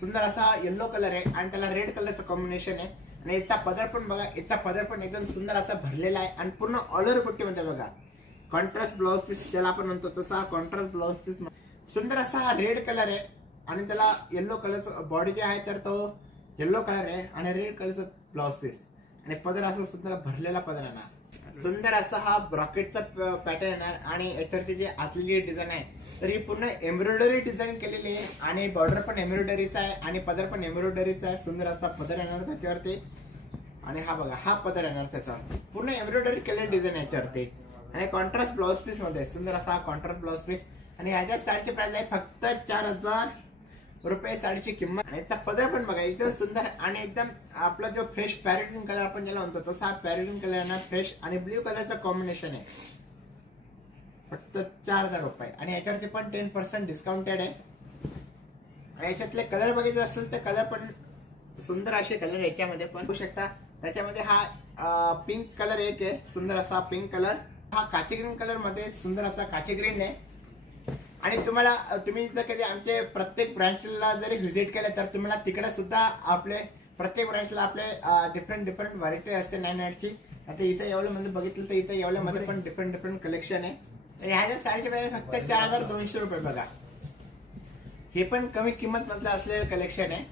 सुंदर असा yellow colour आहे आणि त्याला रेड कलरचं कॉम्बिनेशन आहे आणि याचा पदर पण बघा, याचा पदर पण एकदम सुंदर असा भरलेला आहे आणि पूर्ण ऑल ओव्हर पट्टी मध्ये बघा कॉन्ट्रास्ट ब्लाउज पीस ज्याला आपण म्हणतो तसा कॉन्ट्रास्ट ब्लाउज पीस सुंदर असा हा रेड कलर आहे आणि त्याला येलो कलरचं बॉडी जे आहे तर तो येलो कलर आहे आणि रेड कलरचं ब्लाउज पीस आणि पदर असं सुंदर भरलेला पदर येणार. सुंदर असा हा ब्रॉकेटचा पॅटर्न येणार आणि याच्यावरती जी आतली जी डिझाईन आहे तर ही पूर्ण एम्ब्रॉयडरी डिझाईन केलेली आहे आणि बॉर्डर पण एम्ब्रॉयडरीचा आहे आणि पदर पण एम्ब्रॉयडरीचा आहे. सुंदर असा पदर येणार त्याच्यावरती आणि हा बघा हा पदर येणार त्याचा पूर्ण एम्ब्रॉयडरी केलेली डिझाईन याच्यावरती आणि कॉन्ट्रास्ट ब्लाउज पीस मध्ये सुंदर असा कॉन्ट्रास्ट ब्लाउज पीस आणि ह्याच्या साडीची प्राइस आहे फक्त 4000 रुपये साडीची किंमत. आणि याचा पदर पण बघा एकदम सुंदर आणि एकदम आपला जो फ्रेश पॅरेटिन कलर आपण ज्याला म्हणतो तसा पॅरेटिन कलर ना फ्रेश आणि ब्ल्यू कलरचं कॉम्बिनेशन आहे. फक्त 4000 रुपये आणि याच्यावरती पण 10% डिस्काउंटेड आहे. आणि याच्यातले कलर बघायचे असेल तर कलर पण सुंदर असे कलर याच्यामध्ये पण बघू शकता. त्याच्यामध्ये हा पिंक कलर एक आहे सुंदर असा पिंक कलर, हा काची ग्रीन कलर मध्ये सुंदर असा काची ग्रीन आहे. आणि तुम्ही जर कधी आमचे प्रत्येक ब्रांचला जरी व्हिजिट केलं तर तुम्हाला तिकडे सुद्धा आपले प्रत्येक ब्रांचला आपले डिफरंट व्हरायटी असते 99ची. आता इथं येवल्यामध्ये बघितलं तर इथं येवल्यामध्ये पण डिफरंट कलेक्शन आहे. ह्याच्या साडीचे प्राइस फक्त 4200 रुपये बघा. हे पण कमी किंमत मधलं असलेलं कलेक्शन आहे.